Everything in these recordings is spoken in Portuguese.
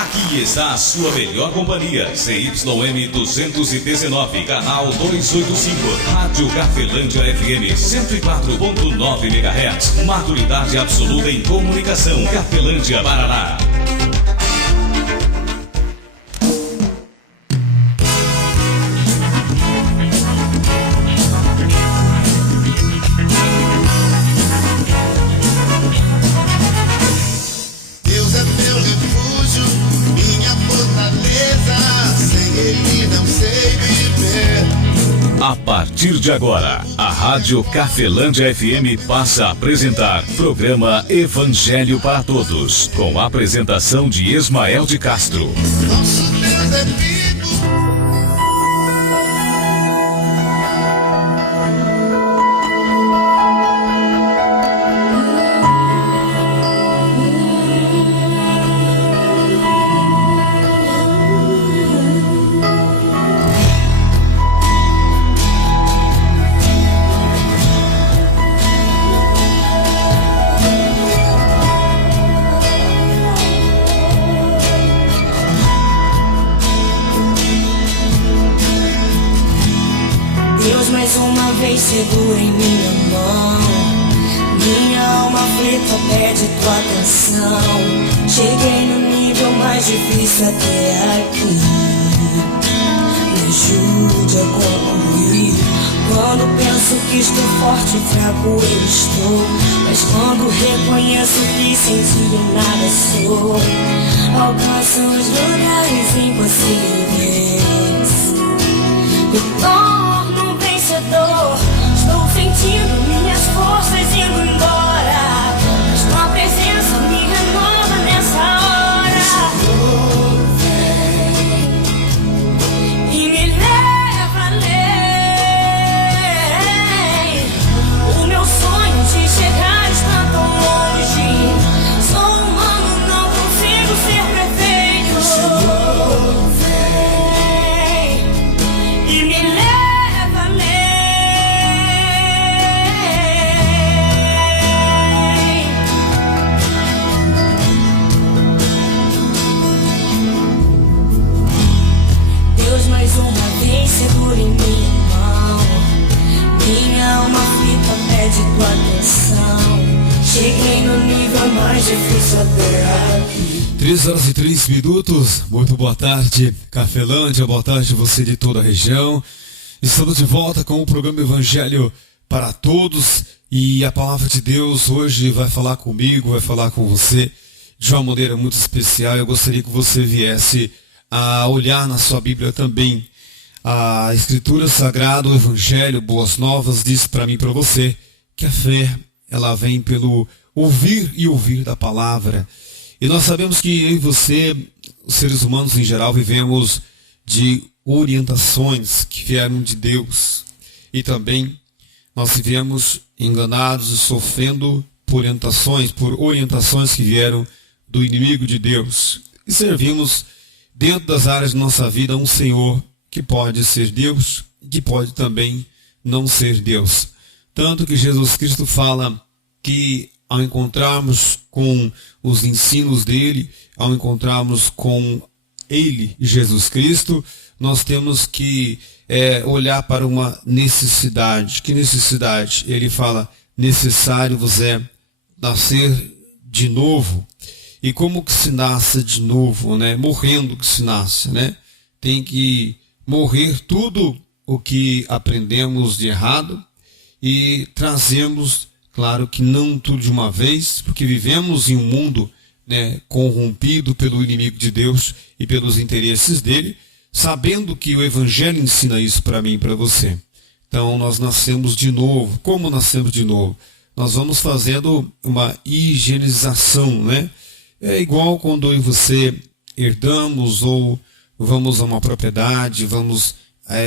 Aqui está a sua melhor companhia. CYM 219, canal 285. Rádio Cafelândia FM 104.9 MHz. Maturidade absoluta em comunicação. Cafelândia, Paraná. A partir de agora, a Rádio Cafelândia FM passa a apresentar programa Evangelho para Todos, com a apresentação de Ismael de Castro. Nosso Deus é vivo. Segura em minha mão, minha alma aflita pede tua atenção. Cheguei no nível mais difícil até aqui, me ajude a concluir. Quando penso que estou forte e fraco eu estou, mas quando reconheço que sem ti eu nada sou, alcanço os lugares impossíveis, me torno um vencedor. Estou sentindo minhas forças indo embora, mas tua presença me renova nessa hora. E me leva além. O meu sonho de chegar está tão longe. Sou humano, não consigo ser perfeito. E me leva além. Mais uma vez segura em minha mão, minha alma aflita pede tua atenção. Cheguei no nível mais difícil até aqui. 3h03. Muito boa tarde, Cafelândia, boa tarde você de toda a região. Estamos de volta com o programa Evangelho para Todos, e a palavra de Deus hoje vai falar comigo, vai falar com você de uma maneira muito especial. Eu gostaria que você viesse a olhar na sua Bíblia também. A Escritura Sagrada, o Evangelho, Boas Novas, diz para mim e para você que a fé, ela vem pelo ouvir e ouvir da palavra. E nós sabemos que eu e você, os seres humanos em geral, vivemos de orientações que vieram de Deus. E também nós vivemos enganados e sofrendo por orientações que vieram do inimigo de Deus. E servimos dentro das áreas de nossa vida um Senhor que pode ser Deus e que pode também não ser Deus. Tanto que Jesus Cristo fala que ao encontrarmos com os ensinos dele, ao encontrarmos com ele, Jesus Cristo, nós temos que olhar para uma necessidade. Que necessidade? Ele fala, necessário vos é nascer de novo. E como que se nasce de novo, né? Morrendo que se nasce, né? Tem que morrer tudo o que aprendemos de errado e trazemos, claro que não tudo de uma vez, porque vivemos em um mundo, né, corrompido pelo inimigo de Deus e pelos interesses dele, sabendo que o Evangelho ensina isso para mim e para você. Então nós nascemos de novo. Como nascemos de novo? Nós vamos fazendo uma higienização, né? É igual quando eu e você herdamos ou vamos a uma propriedade,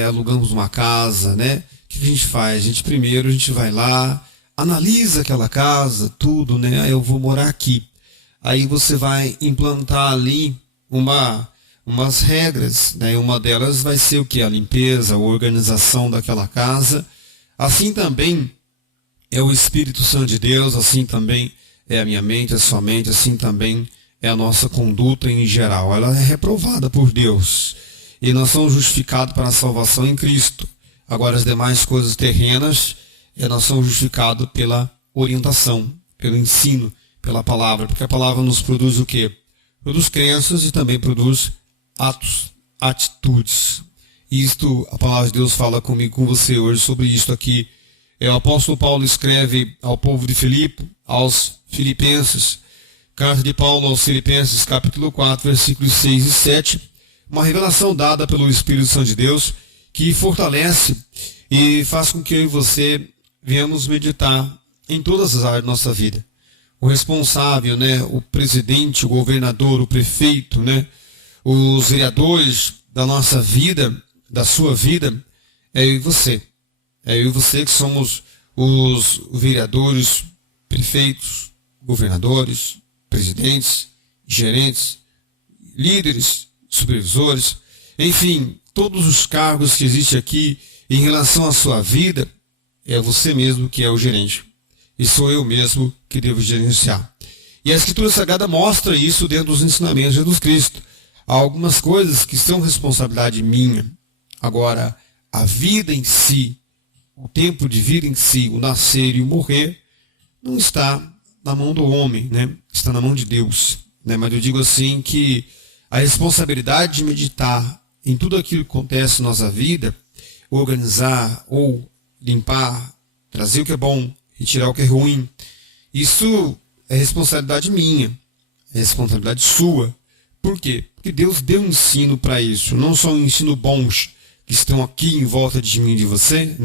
alugamos uma casa, né? O que a gente faz? A gente vai lá, analisa aquela casa, tudo, né? Aí eu vou morar aqui. Aí você vai implantar ali umas regras, né? Uma delas vai ser o que? A limpeza, a organização daquela casa. Assim também é o Espírito Santo de Deus, assim também é a minha mente, a sua mente, assim também é a nossa conduta em geral. Ela é reprovada por Deus. E nós somos justificados para a salvação em Cristo. Agora as demais coisas terrenas, nós somos justificados pela orientação, pelo ensino, pela palavra. Porque a palavra nos produz o quê? Produz crenças e também produz atos, atitudes. Isto, a palavra de Deus fala comigo, com você hoje sobre isto aqui. O apóstolo Paulo escreve ao povo de Filipe, aos filipenses, carta de Paulo aos Filipenses, capítulo 4, versículos 6 e 7, uma revelação dada pelo Espírito Santo de Deus, que fortalece e faz com que eu e você venhamos meditar em todas as áreas da nossa vida. O responsável, o presidente, o governador, o prefeito, os vereadores da nossa vida, da sua vida, é eu e você. É eu e você que somos os vereadores, prefeitos, governadores, presidentes, gerentes, líderes, supervisores, enfim, todos os cargos que existem aqui em relação à sua vida, é você mesmo que é o gerente. E sou eu mesmo que devo gerenciar. E a Escritura Sagrada mostra isso dentro dos ensinamentos de Jesus Cristo. Há algumas coisas que são responsabilidade minha. Agora, a vida em si, o tempo de vida em si, o nascer e o morrer, não está na mão do homem, está na mão de Deus. Mas eu digo assim que a responsabilidade de meditar em tudo aquilo que acontece na nossa vida, organizar ou limpar, trazer o que é bom, retirar o que é ruim, isso é responsabilidade minha, é responsabilidade sua. Por quê? Porque Deus deu um ensino para isso, não só um ensino bons que estão aqui em volta de mim e de você,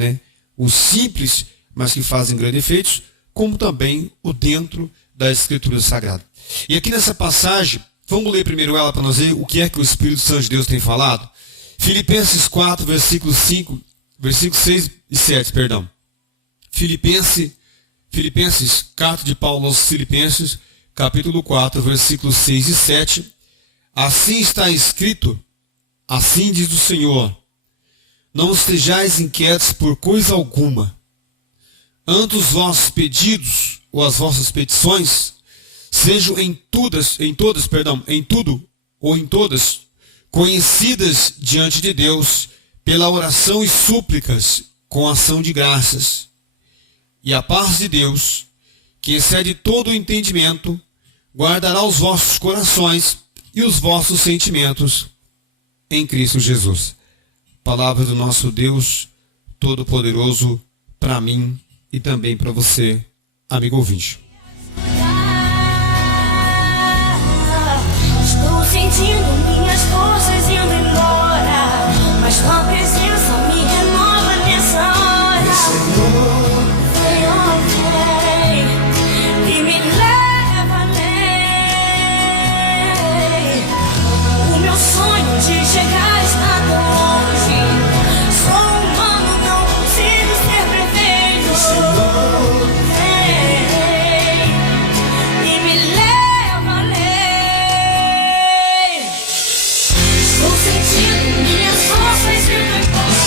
os simples, mas que fazem grandes efeitos, como também o dentro da Escritura Sagrada. E aqui nessa passagem, vamos ler primeiro ela para nós ver o que é que o Espírito Santo de Deus tem falado. Filipenses 4, versículos 6 e 7, perdão. Filipenses, carta de Paulo aos Filipenses, capítulo 4, versículos 6 e 7. Assim está escrito, assim diz o Senhor, não estejais inquietos por coisa alguma. Antes os vossos pedidos, ou as vossas petições, sejam em tudo ou em todas, conhecidas diante de Deus, pela oração e súplicas, com ação de graças. E a paz de Deus, que excede todo o entendimento, guardará os vossos corações e os vossos sentimentos em Cristo Jesus. Palavra do nosso Deus Todo-Poderoso para mim e também para você, amigo ouvinte. Estou sentindo minhas forças indo embora, mas tua presença me renova nessa hora. Senhor, vem e me leva além. O meu sonho de chegar está tão longe. Sou humano, não consigo ser perfeito. Vem e me leva além. Estou sentindo minhas forças indo embora.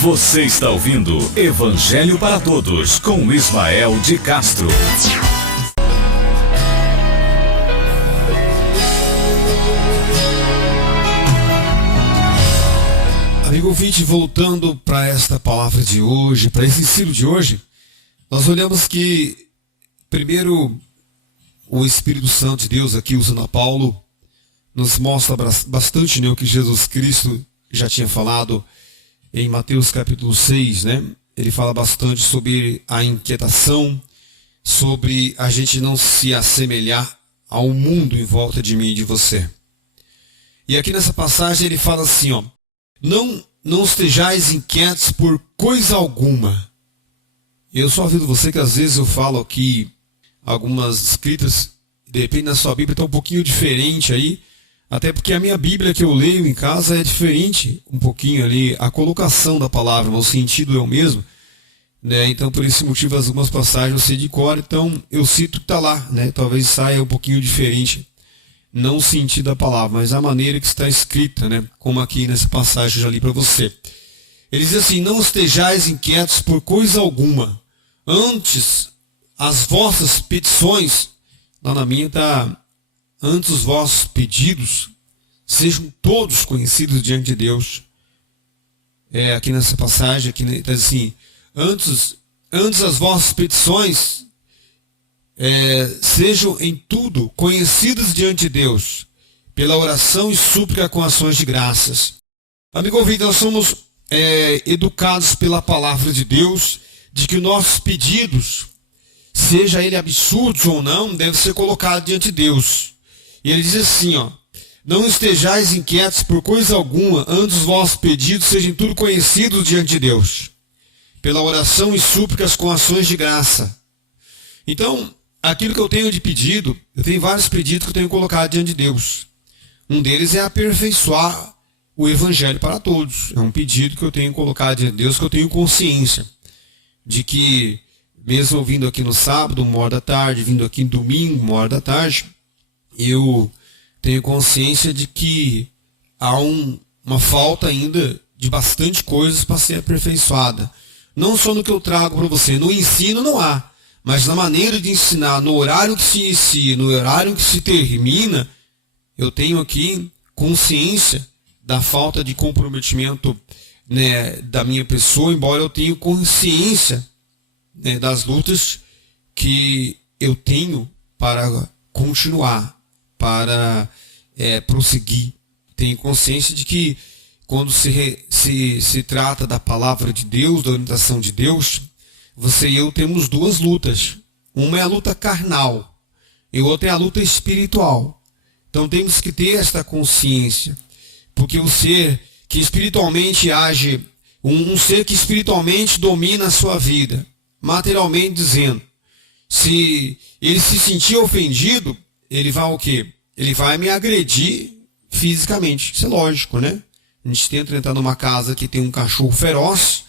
Você está ouvindo Evangelho para Todos com Ismael de Castro. Amigo ouvinte, voltando para esta palavra de hoje, para esse ensino de hoje, nós olhamos que, primeiro, o Espírito Santo de Deus, aqui usando a Paulo, nos mostra bastante o que Jesus Cristo já tinha falado em Mateus capítulo 6, Ele fala bastante sobre a inquietação, sobre a gente não se assemelhar ao mundo em volta de mim e de você. E aqui nessa passagem ele fala assim, não estejais inquietos por coisa alguma. Eu só aviso você que às vezes eu falo aqui algumas escritas, de repente na sua Bíblia está um pouquinho diferente aí, até porque a minha Bíblia que eu leio em casa é diferente um pouquinho ali, a colocação da palavra, mas o sentido é o mesmo, Então por esse motivo algumas passagens eu sei de cor, então eu cito que está lá, Talvez saia um pouquinho diferente. Não o sentido da palavra, mas a maneira que está escrita, Como aqui nessa passagem eu já li para você. Ele diz assim, não estejais inquietos por coisa alguma. Antes, as vossas petições, lá na minha está antes os vossos pedidos sejam todos conhecidos diante de Deus. Aqui nessa passagem, aqui está assim, antes as vossas petições sejam em tudo conhecidas diante de Deus, pela oração e súplica com ações de graças. Amigo ouvinte, nós somos educados pela palavra de Deus, de que nossos pedidos, seja ele absurdos ou não, devem ser colocados diante de Deus. E ele diz assim, não estejais inquietos por coisa alguma, antes os vossos pedidos sejam tudo conhecidos diante de Deus, pela oração e súplicas com ações de graça. Então, aquilo que eu tenho de pedido, eu tenho vários pedidos que eu tenho colocado diante de Deus. Um deles é aperfeiçoar o evangelho para todos. É um pedido que eu tenho colocado diante de Deus, que eu tenho consciência de que, mesmo vindo aqui no sábado, 13h, vindo aqui no domingo, 13h, eu tenho consciência de que há uma falta ainda de bastante coisas para ser aperfeiçoada. Não só no que eu trago para você, no ensino não há, mas na maneira de ensinar, no horário que se inicia, no horário que se termina, eu tenho aqui consciência da falta de comprometimento, né, da minha pessoa, embora eu tenha consciência, né, das lutas que eu tenho para continuar, para prosseguir. Tenho consciência de que quando se trata da palavra de Deus, da orientação de Deus, você e eu temos duas lutas. Uma é a luta carnal e outra é a luta espiritual. Então temos que ter esta consciência, porque o ser que espiritualmente age, um ser que espiritualmente domina a sua vida, materialmente dizendo, se ele se sentir ofendido, ele vai o quê? Ele vai me agredir fisicamente. Isso é lógico, né? A gente tenta entrar numa casa que tem um cachorro feroz,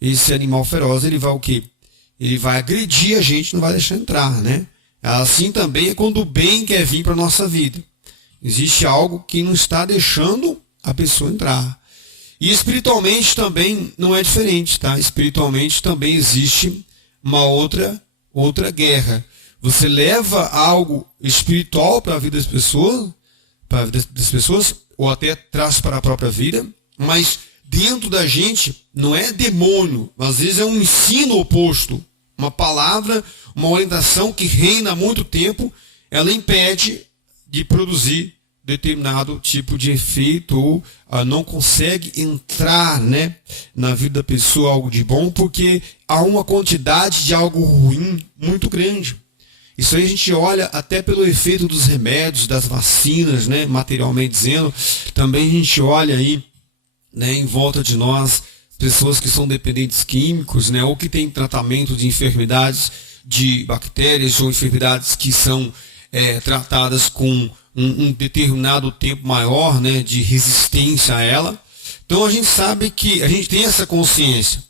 esse animal feroz, ele vai o quê? Ele vai agredir a gente, não vai deixar entrar, né? Assim também é quando o bem quer vir para a nossa vida. Existe algo que não está deixando a pessoa entrar. E espiritualmente também não é diferente, tá? Espiritualmente também existe uma outra guerra. Você leva algo espiritual para a vida das pessoas, ou até traz para a própria vida, mas dentro da gente não é demônio, às vezes é um ensino oposto, uma palavra, uma orientação que reina há muito tempo, ela impede de produzir determinado tipo de efeito, ou não consegue entrar, né, na vida da pessoa algo de bom, porque há uma quantidade de algo ruim muito grande. Isso aí a gente olha até pelo efeito dos remédios, das vacinas, né, materialmente dizendo. Também a gente olha aí, né, em volta de nós, pessoas que são dependentes químicos, né, ou que têm tratamento de enfermidades, de bactérias ou enfermidades que são tratadas com um determinado tempo maior, né, de resistência a ela. Então a gente sabe que a gente tem essa consciência.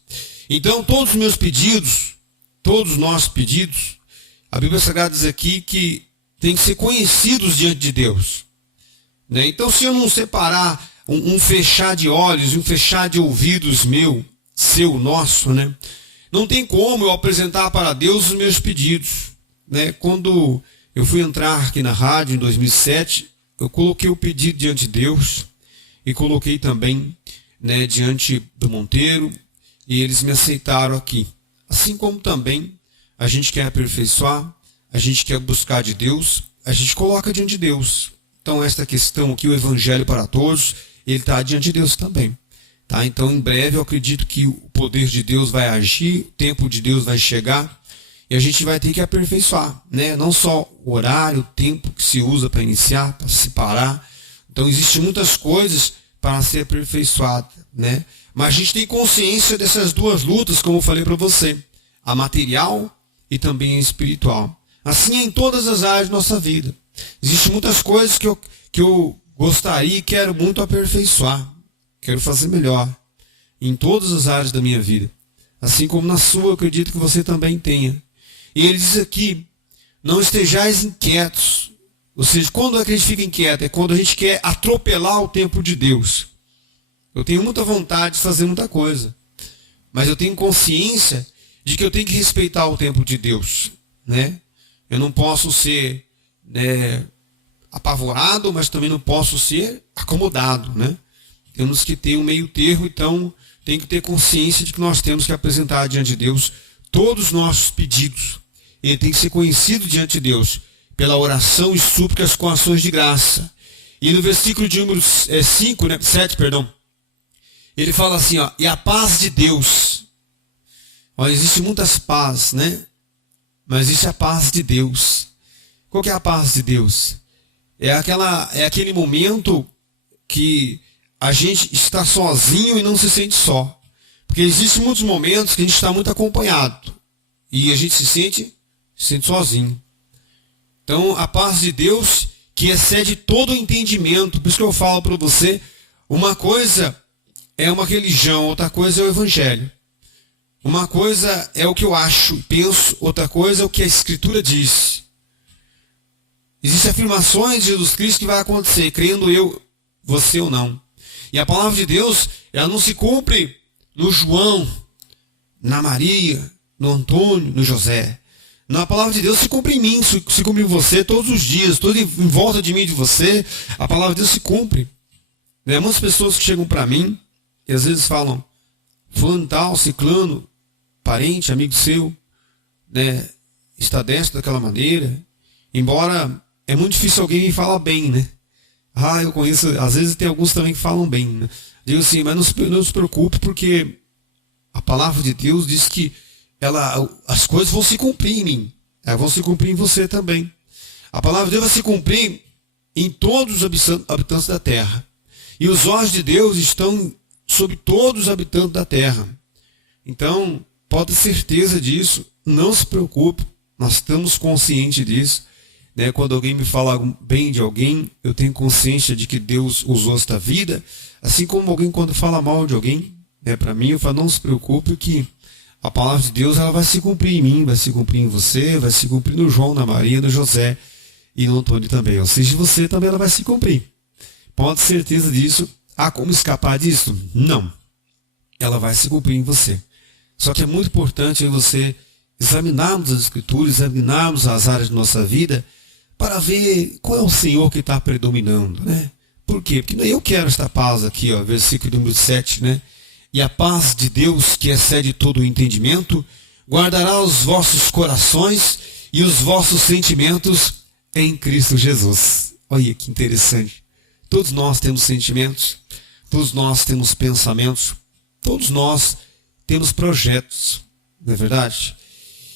Então todos os meus pedidos, todos os nossos pedidos, a Bíblia Sagrada diz aqui que tem que ser conhecidos diante de Deus, né? Então se eu não separar um fechar de olhos e um fechar de ouvidos meu, seu, nosso, né, não tem como eu apresentar para Deus os meus pedidos, né? Quando eu fui entrar aqui na rádio em 2007, eu coloquei o pedido diante de Deus e coloquei também, né, diante do Monteiro, e eles me aceitaram aqui. Assim como também a gente quer aperfeiçoar, a gente quer buscar de Deus, a gente coloca diante de Deus. Então esta questão aqui, o Evangelho para Todos, ele está diante de Deus também. Tá? Então em breve eu acredito que o poder de Deus vai agir, o tempo de Deus vai chegar, e a gente vai ter que aperfeiçoar, né? Não só o horário, o tempo que se usa para iniciar, para se parar. Então existem muitas coisas para ser aperfeiçoada, né? Mas a gente tem consciência dessas duas lutas, como eu falei para você, a material e também a espiritual. Assim é em todas as áreas da nossa vida. Existem muitas coisas que eu gostaria e quero muito aperfeiçoar. Quero fazer melhor em todas as áreas da minha vida. Assim como na sua, eu acredito que você também tenha. E ele diz aqui, não estejais inquietos. Ou seja, quando é que a gente fica inquieto? É quando a gente quer atropelar o tempo de Deus. Eu tenho muita vontade de fazer muita coisa, mas eu tenho consciência de que eu tenho que respeitar o tempo de Deus, né? Eu não posso ser, né, apavorado, mas também não posso ser acomodado, né? Temos que ter um meio termo, então tem que ter consciência de que nós temos que apresentar diante de Deus todos os nossos pedidos. Ele tem que ser conhecido diante de Deus pela oração e súplicas com ações de graça. E no versículo de número 7, ele fala assim, ó, e a paz de Deus. Ó, existe muitas paz, né? Mas existe a paz de Deus. Qual que é a paz de Deus? É aquele momento que a gente está sozinho e não se sente só. Porque existem muitos momentos que a gente está muito acompanhado. E a gente se sente sozinho. Então, a paz de Deus que excede todo o entendimento. Por isso que eu falo para você, uma coisa é uma religião, outra coisa é o evangelho. Uma coisa é o que eu acho e penso, outra coisa é o que a Escritura diz. Existem afirmações de Jesus Cristo que vai acontecer, crendo eu, você ou não. E a palavra de Deus, ela não se cumpre no João, na Maria, no Antônio, no José. Não, a palavra de Deus se cumpre em mim, se cumpre em você todos os dias, todo em volta de mim e de você. A palavra de Deus se cumpre. Né? Muitas pessoas que chegam para mim e às vezes falam, fulano tal, ciclano, parente, amigo seu, né, está dessa daquela maneira. Embora é muito difícil alguém me falar bem, né? Ah, eu conheço, às vezes tem alguns também que falam bem, né? Digo assim, mas não se preocupe, porque a palavra de Deus diz que as coisas vão se cumprir em mim, elas vão se cumprir em você também. A palavra de Deus vai se cumprir em todos os habitantes da terra. E os olhos de Deus estão sobre todos os habitantes da terra. Então, pode ter certeza disso, não se preocupe, nós estamos conscientes disso. Né? Quando alguém me fala bem de alguém, eu tenho consciência de que Deus usou esta vida, assim como alguém quando fala mal de alguém, né? Para mim, eu falo, não se preocupe que a palavra de Deus ela vai se cumprir em mim, vai se cumprir em você, vai se cumprir no João, na Maria, no José e no Antônio também. Ou seja, você também ela vai se cumprir. Pode ter certeza disso. Há como escapar disso? Não. Ela vai se cumprir em você. Só que é muito importante você examinarmos as Escrituras, examinarmos as áreas de nossa vida para ver qual é o Senhor que está predominando, né? Por quê? Porque eu quero esta paz aqui, ó, versículo número 7, né? E a paz de Deus, que excede todo o entendimento, guardará os vossos corações e os vossos sentimentos em Cristo Jesus. Olha que interessante. Todos nós temos sentimentos, todos nós temos pensamentos, todos nós temos projetos, não é verdade?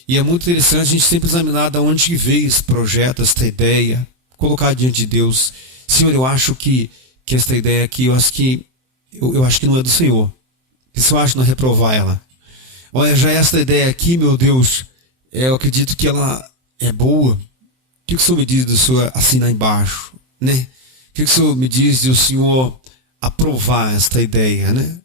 E é muito interessante a gente sempre examinar de onde que veio esse projeto, esta ideia, colocar diante de Deus. Senhor, eu acho que esta ideia aqui, eu acho que não é do Senhor. E se eu acho não reprovar ela. Olha, já esta ideia aqui, meu Deus, eu acredito que ela é boa. O que o Senhor me diz do Senhor assinar embaixo, né? O que o Senhor me diz do Senhor aprovar esta ideia, né?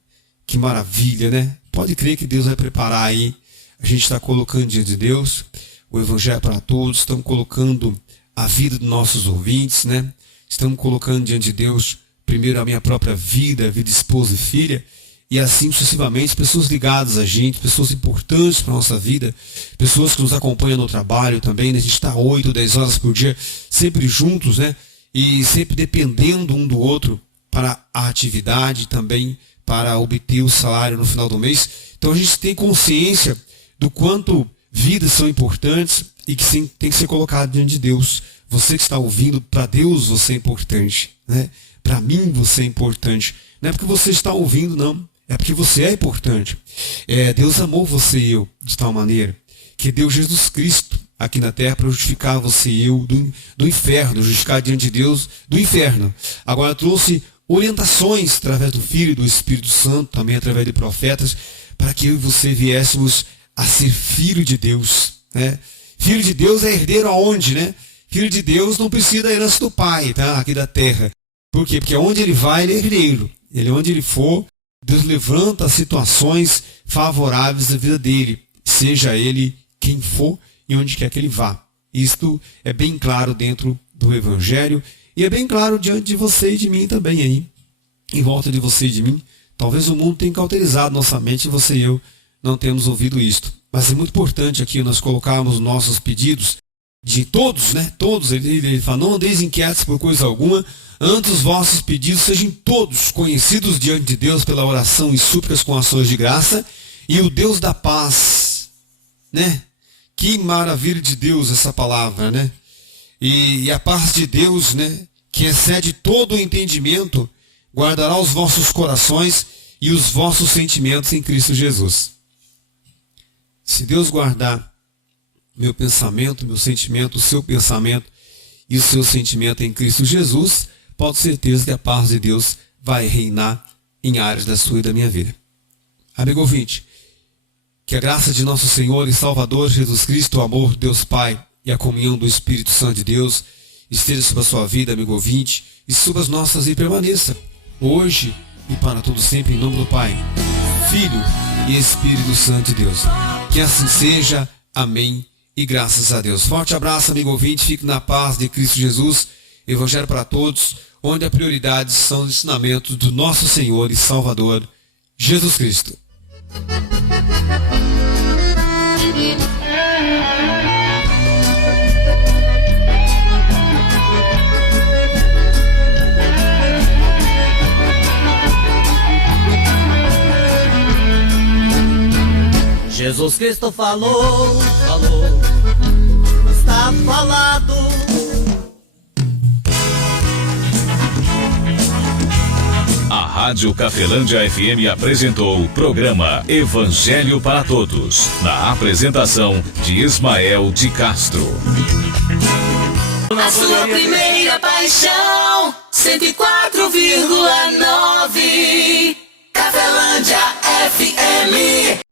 Que maravilha, né? Pode crer que Deus vai preparar aí. A gente está colocando diante de Deus o Evangelho para todos, estamos colocando a vida dos nossos ouvintes, né? Estamos colocando diante de Deus primeiro a minha própria vida, a vida de esposa e filha, e assim sucessivamente, pessoas ligadas a gente, pessoas importantes para a nossa vida, pessoas que nos acompanham no trabalho também, né? A gente está 8, 10 horas por dia, sempre juntos, né? E sempre dependendo um do outro para a atividade também, para obter o salário no final do mês. Então a gente tem consciência do quanto vidas são importantes e que tem que ser colocado diante de Deus. Você que está ouvindo, para Deus você é importante, né? Para mim você é importante. Não é porque você está ouvindo, não. É porque você é importante. Deus amou você e eu de tal maneira que deu Jesus Cristo aqui na terra para justificar você e eu do inferno, justificar diante de Deus do inferno. Agora trouxe orientações através do Filho e do Espírito Santo, também através de profetas, para que eu e você viéssemos a ser filho de Deus, né? Filho de Deus é herdeiro aonde, né? Filho de Deus não precisa da herança do Pai, tá? Aqui da terra. Por quê? Porque onde ele vai, ele é herdeiro. Onde ele for, Deus levanta situações favoráveis à vida dele, seja ele quem for e onde quer que ele vá. Isto é bem claro dentro do Evangelho e é bem claro diante de você e de mim também aí, em volta de você e de mim. Talvez o mundo tenha cauterizado nossa mente e você e eu não temos ouvido isto. Mas é muito importante aqui nós colocarmos nossos pedidos de todos, né? Todos, ele fala, não andeis inquietos por coisa alguma, antes os vossos pedidos sejam todos conhecidos diante de Deus pela oração e súplicas com ações de graça, e o Deus da paz, né? Que maravilha de Deus essa palavra, né? E a paz de Deus, né? Que excede todo o entendimento, guardará os vossos corações e os vossos sentimentos em Cristo Jesus. Se Deus guardar meu pensamento, meu sentimento, o seu pensamento e o seu sentimento em Cristo Jesus, pode ter certeza que a paz de Deus vai reinar em áreas da sua e da minha vida. Amigo ouvinte, que a graça de nosso Senhor e Salvador Jesus Cristo, o amor de Deus Pai e a comunhão do Espírito Santo de Deus esteja sobre a sua vida, amigo ouvinte, e sobre as nossas e permaneça, hoje e para todo sempre, em nome do Pai, Filho e Espírito Santo de Deus. Que assim seja. Amém. E graças a Deus. Forte abraço, amigo ouvinte. Fique na paz de Cristo Jesus. Evangelho para todos, onde a prioridade são os ensinamentos do nosso Senhor e Salvador, Jesus Cristo. Jesus Cristo falou, está falado. A Rádio Cafelândia FM apresentou o programa Evangelho para Todos, na apresentação de Ismael de Castro. A sua primeira paixão, 104,9 Cafelândia FM.